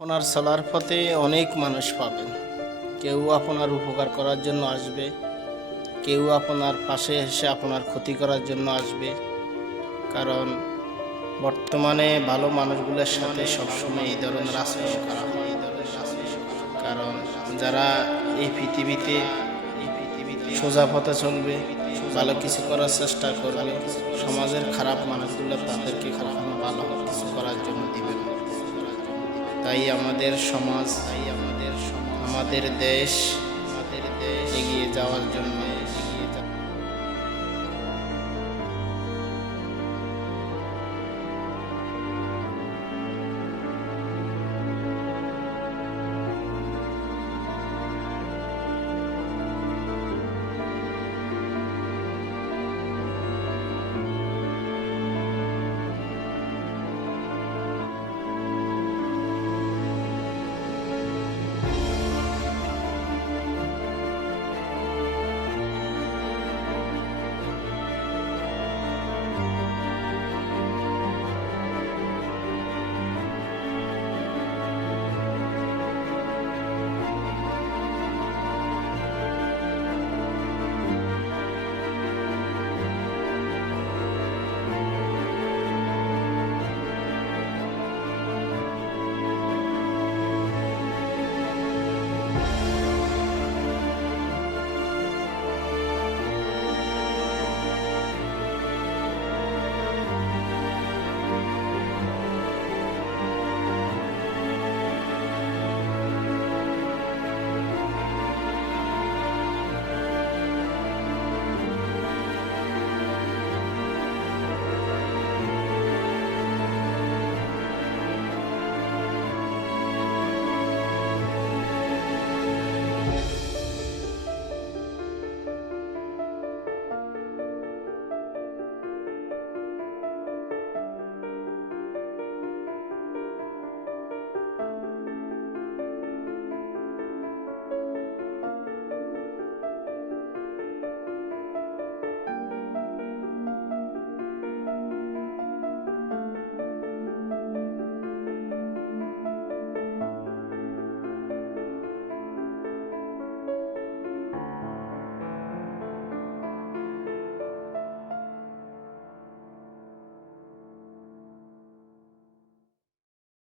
আপনার চলার পথে অনেক মানুষ পাবেন। কেউ আপনার উপকার করার জন্য আসবে। কেউ আপনার পাশে এসে আপনার ক্ষতি করার জন্য আসবে। কারণ বর্তমানে ভালো মানুষগুলোর সাথে সবসময় এই ধরনের আচরণ করা হয়। কারণ যারা এই পৃথিবীতে সোজা পথে চলবে, ভালো কিছু করার চেষ্টা করবে, সমাজের খারাপ মানুষগুলো তাদেরকে খারাপ ভালো কিছু করার জন্য দিবে তাই আমাদের সমাজ তাই আমাদের আমাদের দেশ আমাদের দেশ এগিয়ে যাওয়ার জন্য